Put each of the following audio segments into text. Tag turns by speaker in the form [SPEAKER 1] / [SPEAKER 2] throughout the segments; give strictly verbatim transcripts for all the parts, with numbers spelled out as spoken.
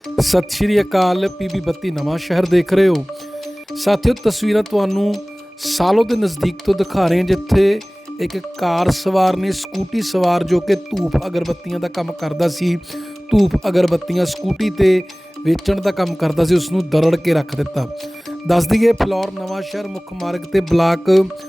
[SPEAKER 1] सत श्री अकाल पीबी बत्ती नवां शहर देख रहे हो साथियों। तस्वीरां तुहानूं सालों के नज़दीक तो दिखा रहे हैं जिथे एक कार सवार ने स्कूटी सवार जो कि धूप अगरबत्तियां का काम करता सी, धूप अगरबत्तियां स्कूटी ते वेचण का काम करता सी, उसनूं दरड़ के रख दिता। दस दईए फ्लौर नवां शहर मुख मार्ग ते ब्लाक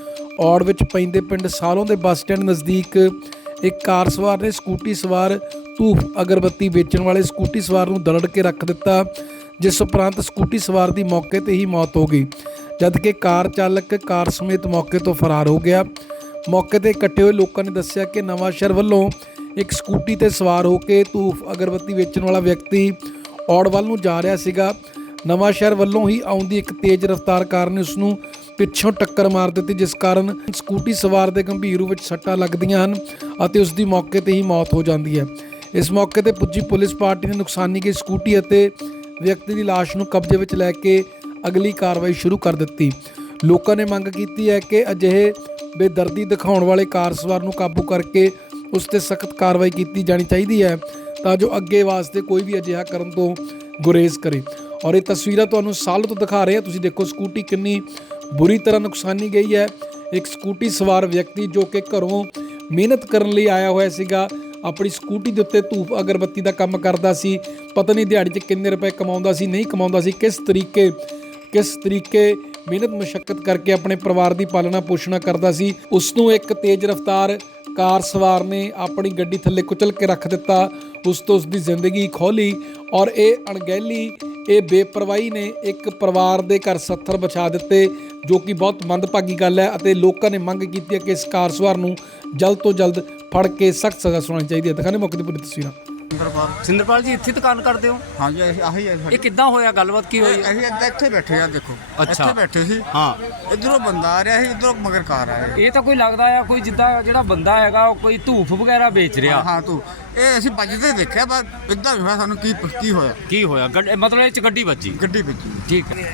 [SPEAKER 1] औड़ विच पैंदे पिंड सालों के बस स्टैंड नज़दीक एक कार सवार ने स्कूटी सवार धूप अगरबत्ती बेचण वाले स्कूटी सवार नूं दरड़ के रख दिता, जिस उपरंत स्कूटी सवार की मौके पर ही मौत हो गई, जबकि कार चालक कार समेत मौके तो फरार हो गया। मौके पर इकट्ठे हुए लोगों ने दस्सिया कि नवां शहर वल्लों एक स्कूटी ते सवार होकर धूप अगरबत्ती बेचण वाला व्यक्ति औड़ वल नूं जा रहा सीगा। नवां शहर वल्लों ही आउंदी एक तेज़ रफ्तार कार ने उसनूं पिछों टक्कर मार दी, जिस कारण स्कूटी सवार के गंभीर रूप में सट्टां लगदियां हन अते उसकी मौके पर ही मौत हो जाती है। इस मौके पर पुजी पुलिस पार्टी ने नुकसानी गई स्कूटी अते व्यक्ति की लाश नूं कब्जे विच लैके अगली कार्रवाई शुरू कर दी। लोगों ने मंग की है कि अजिहे बेदर्दी दिखाउण वाले कार सवार नूं काबू करके उस ते सख्त कार्रवाई की जानी चाहिए है, तां जो अगे वास्ते कोई भी अजिहा करन तो गुरेज करे। और ये तस्वीरां तुहानूं सालों तो दिखा रहे हैं, तुसीं देखो स्कूटी कितनी बुरी तरह नुकसानी गई है। एक स्कूटी सवार व्यक्ति जो कि घरों मेहनत करने लिए आया हुआ सीगा, अपनी स्कूटी के उत्ते धूप अगरबत्ती का काम करता सी, पता नहीं दिहाड़ी च किन्ने रुपए कमाउंदा सी नहीं कमाउंदा सी, किस तरीके किस तरीके मेहनत मुशक्कत करके अपने परिवार की पालना पोषण करता सी। उसनूं एक तेज़ रफ्तार कार सवार ने अपनी गड्डी थल्ले कुचल के रख दिता, उस तो उसकी जिंदगी खोली। और ये अणगहली ये बेपरवाही ने एक परिवार के घर सत्थर बचा दिते, जो कि बहुत मंदभागी गल है। और लोगों ने मंग की है कि इस कार सवार नूं जल्द तो जल्द फड़ के सख्त सज़ा सुनानी चाहिए है। दिखाने मौके की पूरी तस्वीर।
[SPEAKER 2] ਸਿੰਦਰਪਾਲ ਜੀ ਇੱਥੇ ਦੁਕਾਨ ਕਰਦੇ ਹੋ?
[SPEAKER 3] हाँ जी आही है
[SPEAKER 2] ਇਹ ਕਿੱਦਾਂ ਹੋਇਆ, ਗੱਲਬਾਤ ਕੀ ਹੋਈ?
[SPEAKER 3] ਅਸੀਂ ਇੱਦਾਂ ਇੱਥੇ ਬੈਠੇ ਆ, ਦੇਖੋ
[SPEAKER 2] ਅੱਛਾ।
[SPEAKER 3] ਇੱਥੇ ਬੈਠੇ ਸੀ,
[SPEAKER 2] ਹਾਂ,
[SPEAKER 3] ਇਧਰੋਂ ਬੰਦਾ ਆ ਰਿਹਾ ਸੀ, ਇਧਰੋਂ ਮਗਰ ਕਾਰ ਆ ਰਿਹਾ।
[SPEAKER 2] ਇਹ ਤਾਂ ਕੋਈ ਲੱਗਦਾ ਆ ਕੋਈ ਜਿੱਦਾਂ ਜਿਹੜਾ ਬੰਦਾ ਹੈਗਾ ਉਹ ਕੋਈ ਧੂਫ ਵਗੈਰਾ ਵੇਚ ਰਿਹਾ।
[SPEAKER 3] ਹਾਂ ਤੂੰ ਇਹ ਅਸੀਂ ਵੱਜਦੇ ਦੇਖਿਆ, ਪਰ ਇਦਾਂ ਵੀ ਹੋਇਆ ਸਾਨੂੰ ਕੀ ਕੀ ਹੋਇਆ।
[SPEAKER 2] ਕੀ ਹੋਇਆ? ਗੱਡ- ਮਤਲਬ ਇਹ ਚ ਗੱਡੀ ਵੱਜੀ?
[SPEAKER 3] ਗੱਡੀ ਵਿੱਚ
[SPEAKER 2] ਠੀਕ ਹੈ।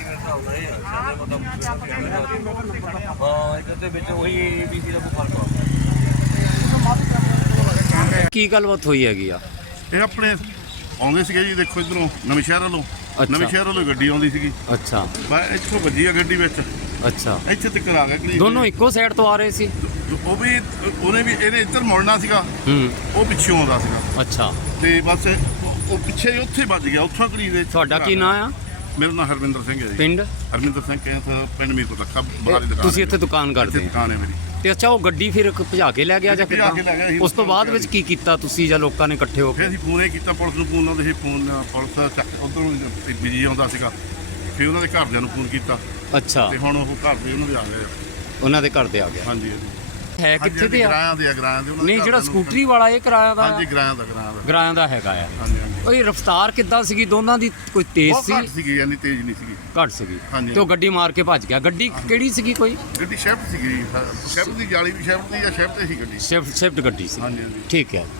[SPEAKER 2] ਕੀ ਗੱਲਬਾਤ ਹੋਈ ਹੈਗੀ ਆ?
[SPEAKER 4] ਇਹ ਆਪਣੇ ਆਉਂਦੇ ਸੀਗੇ ਜੀ, ਦੇਖੋ ਇਧਰੋਂ ਨਵੇਂ ਸ਼ਹਿਰ ਵੱਲੋਂ
[SPEAKER 2] ਅੱਛਾ।
[SPEAKER 4] ਨਵੇਂ ਸ਼ਹਿਰ ਵੱਲੋਂ ਗੱਡੀ ਆਉਂਦੀ ਸੀਗੀ,
[SPEAKER 2] ਅੱਛਾ
[SPEAKER 4] ਬਸ ਇੱਥੋਂ ਵੱਜੀ ਆ ਗੱਡੀ ਵਿੱਚ,
[SPEAKER 2] ਅੱਛਾ।
[SPEAKER 4] ਇੱਥੇ ਤੱਕ ਆ ਗਿਆ ਕਲੀ।
[SPEAKER 2] ਦੋਨੋਂ ਇੱਕੋ ਸਾਈਡ ਤੋਂ ਆ ਰਹੇ ਸੀ?
[SPEAKER 4] ਉਹ ਵੀ ਉਹਨੇ ਵੀ ਇਹਨੇ ਇੱਧਰ ਮੁੜਨਾ ਸੀਗਾ,
[SPEAKER 2] ਹੂੰ,
[SPEAKER 4] ਉਹ ਪਿੱਛੋਂ ਆਉਂਦਾ ਸੀਗਾ,
[SPEAKER 2] ਅੱਛਾ।
[SPEAKER 4] ਤੇ ਬਸ ਉਹ ਪਿੱਛੇ ਹੀ ਉੱਥੇ ਵੱਜ ਗਿਆ, ਉੱਥੋਂ ਕਲੀ ਦੇ।
[SPEAKER 2] ਤੁਹਾਡਾ ਕੀ ਨਾਂ ਆ?
[SPEAKER 4] ਮੇਰਾ ਨਾਮ ਹਰਵਿੰਦਰ ਸਿੰਘ ਹੈ ਜੀ।
[SPEAKER 2] ਪਿੰਡ?
[SPEAKER 4] ਹਰਵਿੰਦਰ ਸਿੰਘ ਕਹਿੰਦਾ ਪਿੰਡ ਮੀਰ ਕੋਲ ਲੱਖਾ ਬਾਹਰੀ ਦੁਕਾਨ।
[SPEAKER 2] ਤੁਸੀਂ ਇੱਥੇ ਦੁਕਾਨ ਕਰਦੇ
[SPEAKER 4] ਇੱਥੇ ਦੁਕਾਨ ਹੈ ਮੇਰੀ।
[SPEAKER 2] ਤੇ ਅੱਛਾ, ਉਹ ਗੱਡੀ ਫਿਰ ਭਜਾ ਕੇ ਲੈ ਗਿਆ ਜਾਂ
[SPEAKER 4] ਭਜਾ ਕੇ ਲੈ ਗਿਆ
[SPEAKER 2] ਕਿੱਦਾਂ?
[SPEAKER 4] ਸੀ।
[SPEAKER 2] ਉਸ ਤੋਂ ਬਾਅਦ ਵਿੱਚ ਕੀ ਕੀਤਾ ਤੁਸੀਂ ਜਾਂ ਲੋਕਾਂ ਨੇ ਇਕੱਠੇ ਹੋ
[SPEAKER 4] ਫਿਰ
[SPEAKER 2] ਕੇ?
[SPEAKER 4] ਅਸੀਂ ਫੋਨ ਇਹ ਕੀਤਾ ਪੁਲਿਸ ਨੂੰ, ਫੋਨ ਲਾਉਂਦੇ ਸੀ, ਫੋਨ ਪੁਲਿਸ ਚੱਕ ਉੱਧਰੋਂ ਬਿਜੀ ਆਉਂਦਾ ਸੀਗਾ, ਫਿਰ ਉਹਨਾਂ ਦੇ ਘਰਦਿਆਂ ਨੂੰ ਫੋਨ ਕੀਤਾ,
[SPEAKER 2] ਅੱਛਾ,
[SPEAKER 4] ਤੇ ਹੁਣ ਉਹ ਘਰ ਦੇ ਉਹਨਾਂ ਦੇ ਆ ਗਏ।
[SPEAKER 2] ਉਹਨਾਂ ਦੇ ਘਰ ਦੇ ਆ ਗਿਆ।
[SPEAKER 4] ਹਾਂਜੀ ਹਾਂਜੀ।
[SPEAKER 2] ਹੈ ਕਿੱਥੇ ਦੇ ਆ?
[SPEAKER 4] ਕਿਰਾਇਆਂ ਦੇ ਆ, ਕਿਰਾਇਆਂ ਦੇ ਉਹਨਾਂ ਦੇ
[SPEAKER 2] ਨਹੀਂ,
[SPEAKER 4] ਘਰ
[SPEAKER 2] ਜਿਹੜਾ
[SPEAKER 4] ਦੇ ਨੂੰ-
[SPEAKER 2] ਸਕੂਟਰੀ ਵਾਲਾ ਇਹ ਕਿਰਾਇਆ ਦਾ?
[SPEAKER 4] ਹਾਂਜੀ ਕਿਰਾਇਆਂ ਦਾ ਕਿਰਾਇਆਂ ਦਾ
[SPEAKER 2] ਕਿਰਾਇਆ ਦਾ ਹੈਗਾ ਆ।
[SPEAKER 4] ਹਾਂਜੀ ਹਾਂਜੀ।
[SPEAKER 2] ਉਹ ਰਫਤਾਰ ਕਿੱਦਾਂ ਸੀਗੀ ਦੋਨਾਂ ਦੀ? ਕੋਈ ਤੇਜ਼
[SPEAKER 4] ਬਹੁਤ
[SPEAKER 2] ਸੀ?
[SPEAKER 4] ਘੱਟ ਸੀਗੀ, ਯਾਨੀ ਤੇਜ਼ ਨਹੀਂ ਸੀਗੀ।
[SPEAKER 2] ਘੱਟ ਸੀਗੀ
[SPEAKER 4] ਹਾਂਜੀ।
[SPEAKER 2] ਤੇ ਉਹ ਗੱਡੀ ਮਾਰ ਕੇ ਭੱਜ ਗਿਆ। ਗੱਡੀ ਕਿਹੜੀ ਸੀਗੀ? ਕੋਈ
[SPEAKER 4] ਗੱਡੀ ਸ਼ਿਫਟ ਸੀਗੀ ਜੀ, ਸ਼ਿਫਟ ਦੀ ਜਾਲੀ ਵੀ ਸ਼ਿਫਟ ਦੀ ਜਾਂ ਸ਼ਿਫਟ ਤੇ ਸੀ ਗੱਡੀ।
[SPEAKER 2] ਸ਼ਿਫਟ ਸ਼ਿਫਟ ਗੱਡੀ ਸੀ?
[SPEAKER 4] ਹਾਂਜੀ ਹਾਂਜੀ।
[SPEAKER 2] ਠੀਕ ਹੈ।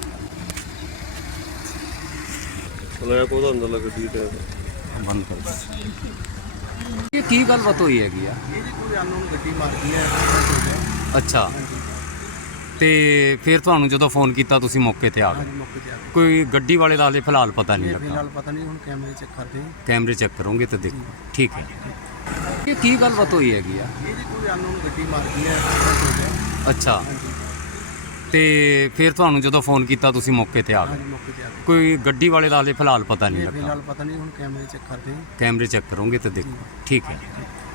[SPEAKER 2] ਬੰਦ ਕਰ ਦਿਓ। ਇਹ ਕੀ ਗੱਲਬਾਤ ਹੋਈ ਹੈਗੀ ਆ?
[SPEAKER 3] ਇਹਦੀ ਕੋਈ ਅਨਨੋਨ ਗੱਡੀ ਮਾਰ ਗਈ ਹੈ।
[SPEAKER 2] ਅੱਛਾ, ਤੇ ਫਿਰ ਤੁਹਾਨੂੰ ਜਦੋਂ ਫੋਨ ਕੀਤਾ ਤੁਸੀਂ ਮੌਕੇ ਤੇ ਆ ਗਏ?
[SPEAKER 3] ਮੌਕੇ ਤੇ ਆ ਗਏ।
[SPEAKER 2] ਕੋਈ ਗੱਡੀ ਵਾਲੇ ਦਾ ਹਾਲੇ ਫਿਲਹਾਲ ਪਤਾ ਨਹੀਂ ਲੱਗਾ?
[SPEAKER 3] ਫਿਲਹਾਲ ਪਤਾ ਨਹੀਂ, ਹੁਣ ਕੈਮਰੇ ਚੈੱਕ ਕਰਦੇ ਹਾਂ।
[SPEAKER 2] ਕੈਮਰੇ ਚੈੱਕ ਕਰੋਗੇ ਤੇ ਦੇਖੋ। ਠੀਕ ਹੈ। ਇਹ ਕੀ ਗੱਲਬਾਤ ਹੋਈ ਹੈਗੀ ਆ?
[SPEAKER 3] ਇਹਦੀ ਕੋਈ ਅਨਨੋਨ ਗੱਡੀ ਮਾਰ ਗਈ ਹੈ।
[SPEAKER 2] ਅੱਛਾ, ਤੇ ਫਿਰ ਤੁਹਾਨੂੰ ਜਦੋਂ ਫੋਨ ਕੀਤਾ ਤੁਸੀਂ ਮੌਕੇ ਤੇ ਆ ਗਏ?
[SPEAKER 3] ਮੌਕੇ ਤੇ ਆ ਗਏ।
[SPEAKER 2] ਕੋਈ ਗੱਡੀ ਵਾਲੇ ਦਾ ਹਾਲੇ ਫਿਲਹਾਲ ਪਤਾ ਨਹੀਂ ਲੱਗਾ?
[SPEAKER 3] ਫਿਲਹਾਲ ਪਤਾ ਨਹੀਂ, ਹੁਣ ਕੈਮਰੇ ਚੈੱਕ ਕਰਦੇ ਹਾਂ।
[SPEAKER 2] ਕੈਮਰੇ ਚੈੱਕ ਕਰੋਗੇ ਤੇ ਦੇਖੋ। ਠੀਕ ਹੈ।